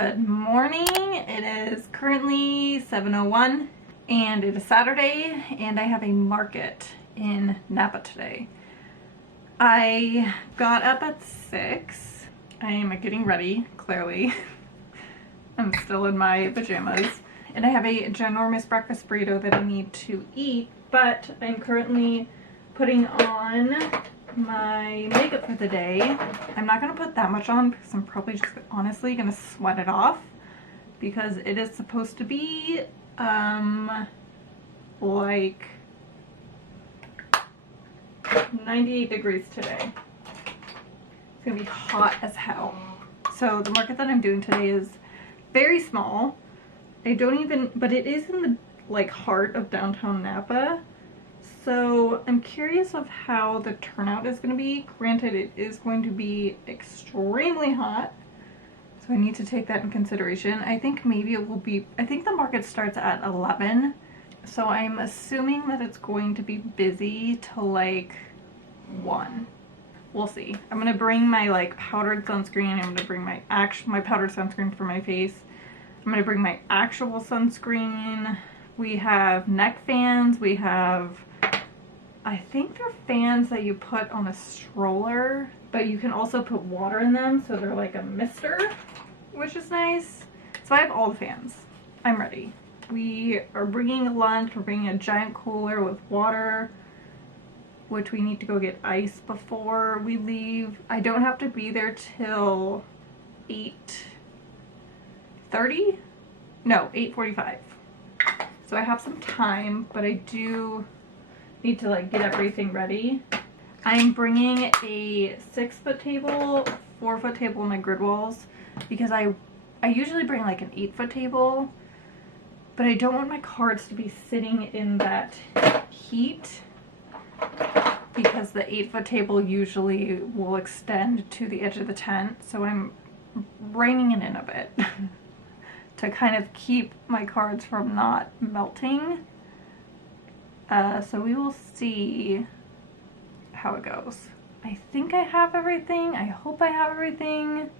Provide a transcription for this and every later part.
Good morning. It is currently 7:01 and it is Saturday and I have a market in Napa today. I got up at 6. I am getting ready, clearly. I'm still in my pajamas. And I have a ginormous breakfast burrito that I need to eat, but I'm currently putting on my makeup for the day. I'm not going to put that much on because I'm probably just honestly going to sweat it off because it is supposed to be like 98 degrees today. It's going to be hot as hell. So the market that I'm doing today is very small. But it is in the like heart of downtown Napa. So I'm curious of how the turnout is going to be. Granted, it is going to be extremely hot, so I need to take that in consideration. I think maybe it will be, I think the market starts at 11, so I'm assuming that it's going to be busy till like 1. We'll see. I'm going to bring my like powdered sunscreen. I'm going to bring my powdered sunscreen for my face. I'm going to bring my actual sunscreen. We have neck fans. We have, I think they're fans that you put on a stroller, but you can also put water in them, so they're like a mister, which is nice. So I have all the fans. I'm ready. We are bringing a lunch. We're bringing a giant cooler with water, which we need to go get ice before we leave. I don't have to be there till 8:30? No, 8:45. So I have some time, but I do need to like get everything ready. I'm bringing a 6-foot table, 4-foot table on my grid walls because I usually bring like an 8-foot table, but I don't want my cards to be sitting in that heat because the 8-foot table usually will extend to the edge of the tent. So I'm reining it in a bit to kind of keep my cards from not melting. So we will see how it goes. I think I have everything. I hope I have everything.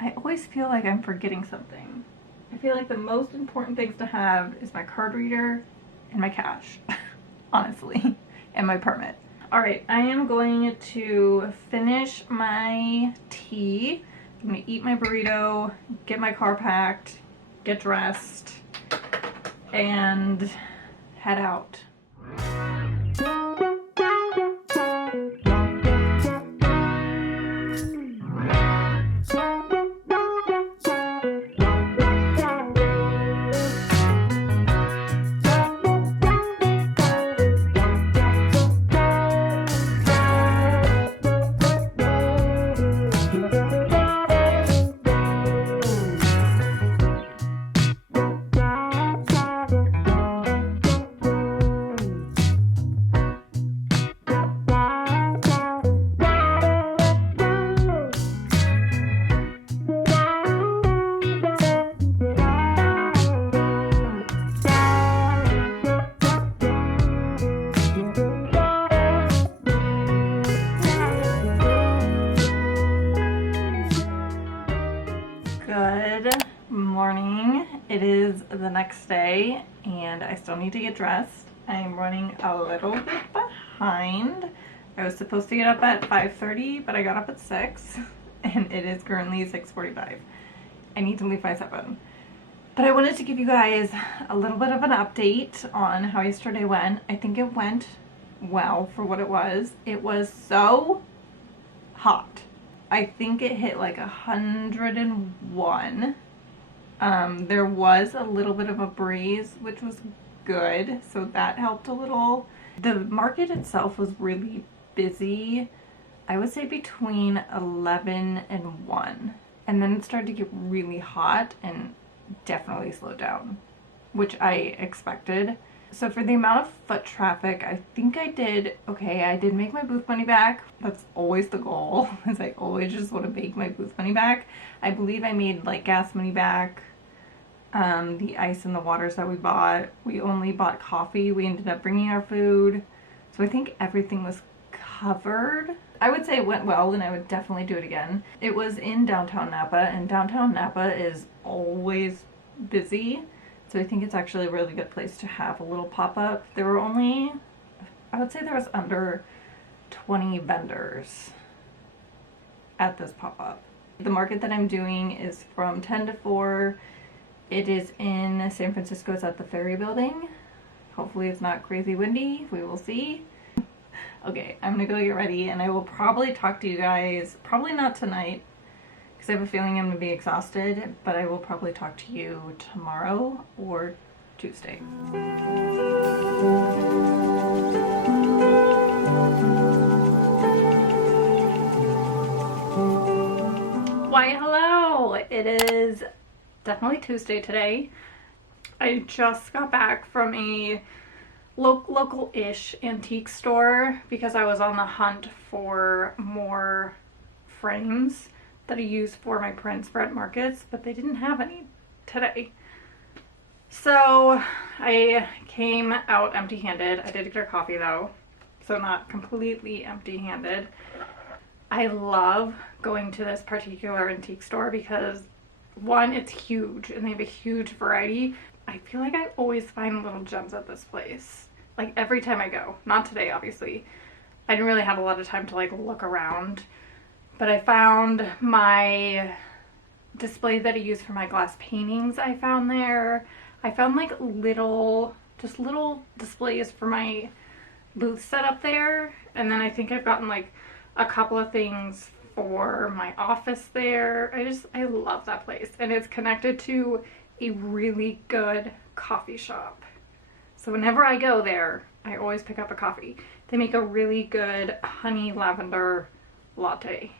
I always feel like I'm forgetting something. I feel like the most important things to have is my card reader and my cash, honestly, and my permit. All right, I am going to finish my tea. I'm gonna eat my burrito, get my car packed, get dressed, and head out. Good morning. It is the next day and I still need to get dressed. I'm running a little bit behind. I was supposed to get up at 5:30, but I got up at 6 and it is currently 6:45. I need to leave by 7. But I wanted to give you guys a little bit of an update on how yesterday went. I think it went well for what it was. It was so hot. I think it hit like 101. There was a little bit of a breeze, which was good, so that helped a little. The market itself was really busy. I would say between 11 and 1. And then it started to get really hot and definitely slowed down, which I expected. So for the amount of foot traffic, I think I did okay. I did make my booth money back. That's always the goal, is I always just want to make my booth money back. I believe I made like gas money back, the ice and the waters that we bought. We only bought coffee. We ended up bringing our food. So I think everything was covered. I would say it went well and I would definitely do it again. It was in downtown Napa, and downtown Napa is always busy. So I think it's actually a really good place to have a little pop-up. There were only, I would say there was under 20 vendors at this pop-up. The market that I'm doing is from 10 to 4. It is in San Francisco. It's at the Ferry Building. Hopefully it's not crazy windy. We will see. Okay, I'm gonna go get ready and I will probably talk to you guys, probably not tonight, because I have a feeling I'm gonna be exhausted, but I will probably talk to you tomorrow or Tuesday. Why, hello! It is definitely Tuesday today. I just got back from a local-ish antique store because I was on the hunt for more frames that I use for my prints for at markets, but they didn't have any today. So I came out empty-handed. I did get a coffee though, so not completely empty-handed. I love going to this particular antique store because, one, it's huge and they have a huge variety. I feel like I always find little gems at this place. Like every time I go. Not today, obviously. I didn't really have a lot of time to like look around. But I found my display that I use for my glass paintings I found there. I found like little displays for my booth set up there. And then I think I've gotten like a couple of things for my office there. I love that place. And it's connected to a really good coffee shop. So whenever I go there, I always pick up a coffee. They make a really good honey lavender latte.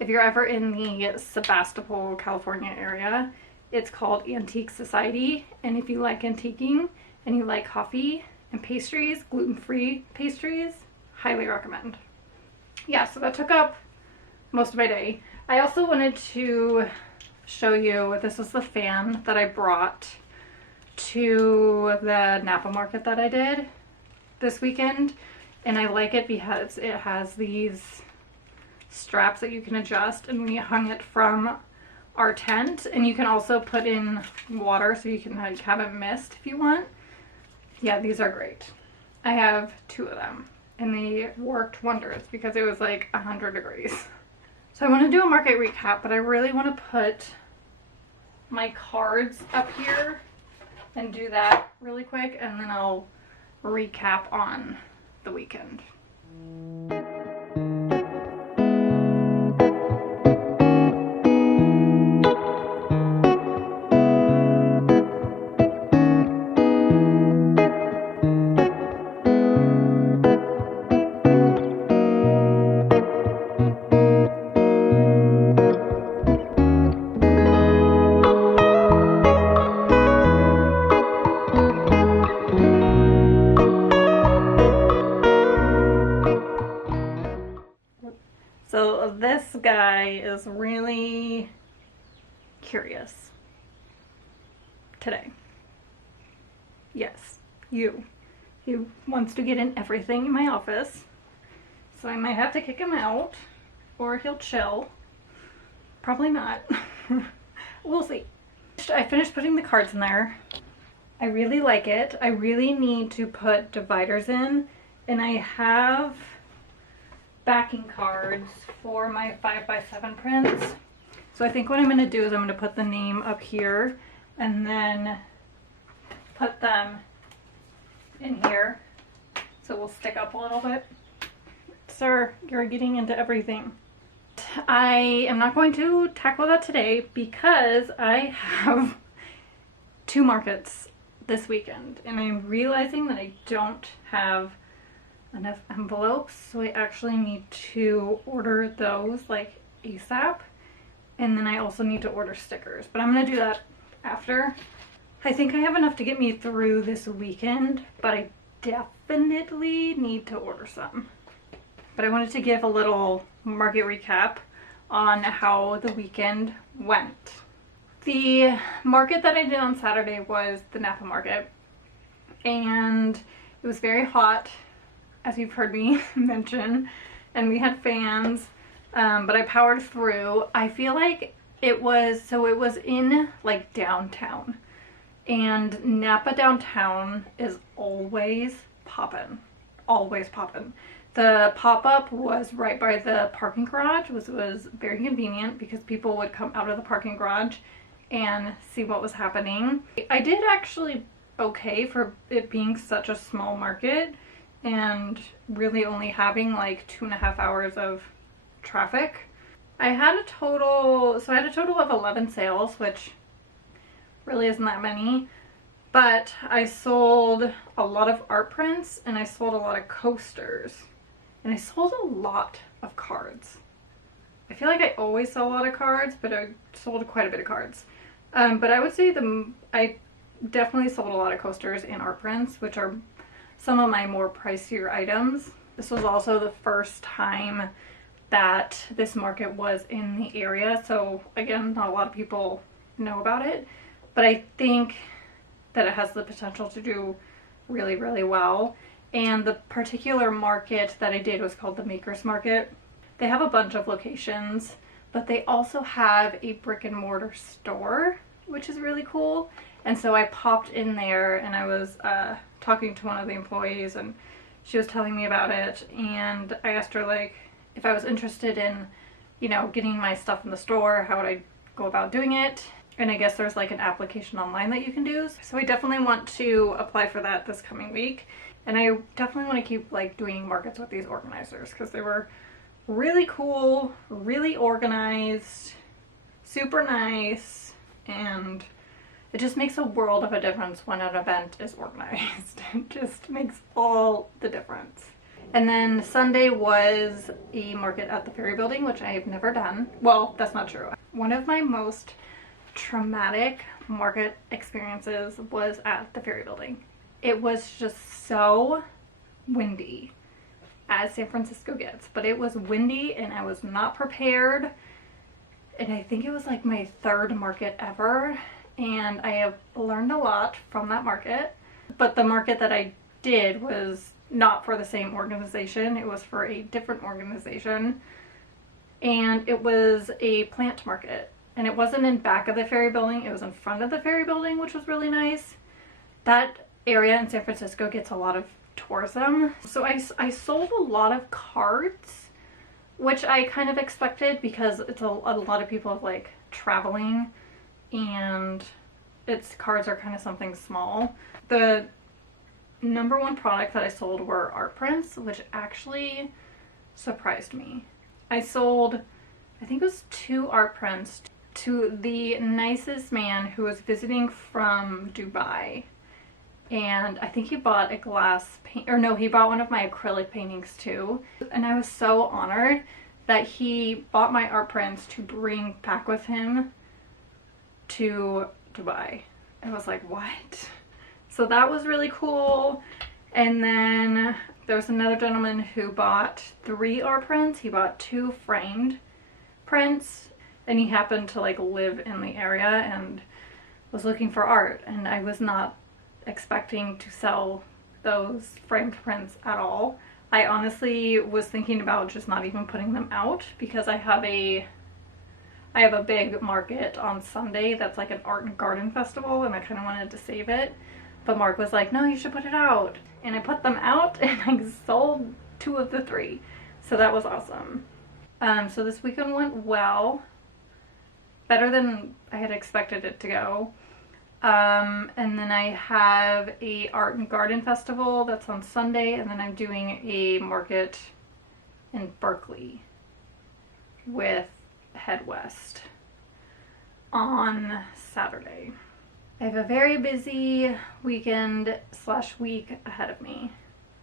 If you're ever in the Sebastopol, California area, it's called Antique Society. And if you like antiquing and you like coffee and pastries, gluten-free pastries, highly recommend. Yeah, so that took up most of my day. I also wanted to show you, this is the fan that I brought to the Napa market that I did this weekend, and I like it because it has these straps that you can adjust, and we hung it from our tent, and you can also put in water so you can like have it mist if you want. Yeah, these are great. I have 2 of them and they worked wonders because it was like 100 degrees. So I want to do a market recap, but I really want to put my cards up here and do that really quick, and then I'll recap on the weekend. So this guy is really curious today. Yes, you. He wants to get in everything in my office. So I might have to kick him out, or he'll chill. Probably not. We'll see. I finished putting the cards in there. I really like it. I really need to put dividers in, and I have backing cards for my 5x7 prints. So I think what I'm going to do is I'm going to put the name up here and then put them in here so we'll stick up a little bit. Sir, you're getting into everything. I am not going to tackle that today because I have 2 markets this weekend and I'm realizing that I don't have enough envelopes, so I actually need to order those like ASAP, and then I also need to order stickers, but I'm gonna do that after. I think I have enough to get me through this weekend, but I definitely need to order some. But I wanted to give a little market recap on how the weekend went. The market that I did on Saturday was the Napa market, and it was very hot, as you've heard me mention, and we had fans, but I powered through. I feel like it was in like downtown, and Napa downtown is always poppin', always poppin'. The pop-up was right by the parking garage, which was very convenient because people would come out of the parking garage and see what was happening. I did actually okay for it being such a small market and really only having like 2.5 hours of traffic. I had a total of 11 sales, which really isn't that many, but I sold a lot of art prints and I sold a lot of coasters and I sold a lot of cards. I feel like I always sell a lot of cards, but I sold quite a bit of cards. But I would say I definitely sold a lot of coasters and art prints, which are some of my more pricier items. This was also the first time that this market was in the area, so again, not a lot of people know about it, but I think that it has the potential to do really, really well. And the particular market that I did was called the Makers Market. They have a bunch of locations, but they also have a brick and mortar store, which is really cool. And so I popped in there and I was talking to one of the employees and she was telling me about it, and I asked her like if I was interested in, you know, getting my stuff in the store, how would I go about doing it? And I guess there's like an application online that you can do. So I definitely want to apply for that this coming week. And I definitely want to keep like doing markets with these organizers because they were really cool, really organized, super nice, and it just makes a world of a difference when an event is organized. It just makes all the difference. And then Sunday was a market at the Ferry Building, which I have never done. Well, that's not true. One of my most traumatic market experiences was at the Ferry Building. It was just so windy, as San Francisco gets, but it was windy and I was not prepared. And I think it was like my third market ever, and I have learned a lot from that market. But the market that I did was not for the same organization. It was for a different organization, and it was a plant market, and it wasn't in back of the Ferry Building, it was in front of the Ferry Building, which was really nice. That area in San Francisco gets a lot of tourism, so I sold a lot of cards, which I kind of expected because it's a lot of people like traveling, and cards are kind of something small. The number one product that I sold were art prints, which actually surprised me. I sold, I think it was 2 art prints to the nicest man who was visiting from Dubai. And I think he bought a glass paint, or no, he bought one of my acrylic paintings too. And I was so honored that he bought my art prints to bring back with him to Dubai. I was like, what? So that was really cool. And then there was another gentleman who bought 3 art prints. He bought 2 framed prints, and he happened to like live in the area and was looking for art, and I was not expecting to sell those framed prints at all. I honestly was thinking about just not even putting them out because I have a big market on Sunday that's like an art and garden festival, and I kind of wanted to save it. But Mark was like, no, you should put it out. And I put them out and I sold 2 of the 3. So that was awesome. So this weekend went well. Better than I had expected it to go. And then I have a art and garden festival that's on Sunday, and then I'm doing a market in Berkeley with Head West on Saturday. I have a very busy weekend / week ahead of me,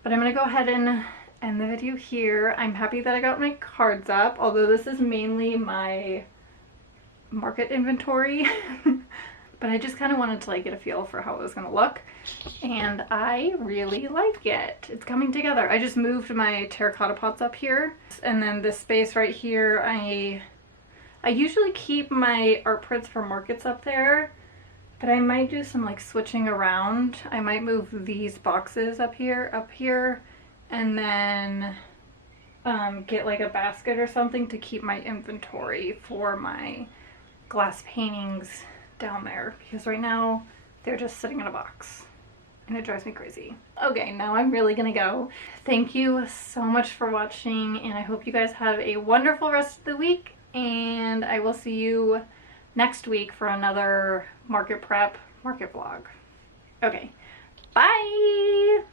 but I'm gonna go ahead and end the video here. I'm happy that I got my cards up, although this is mainly my market inventory. But I just kind of wanted to like get a feel for how it was gonna look, and I really like it. It's coming together. I just moved my terracotta pots up here, and then this space right here, I usually keep my art prints for markets up there, but I might do some like switching around. I might move these boxes up here, and then get like a basket or something to keep my inventory for my glass paintings down there, because right now they're just sitting in a box and it drives me crazy. Okay, now I'm really gonna go. Thank you so much for watching, and I hope you guys have a wonderful rest of the week, and I will see you next week for another market prep market vlog. Okay, bye.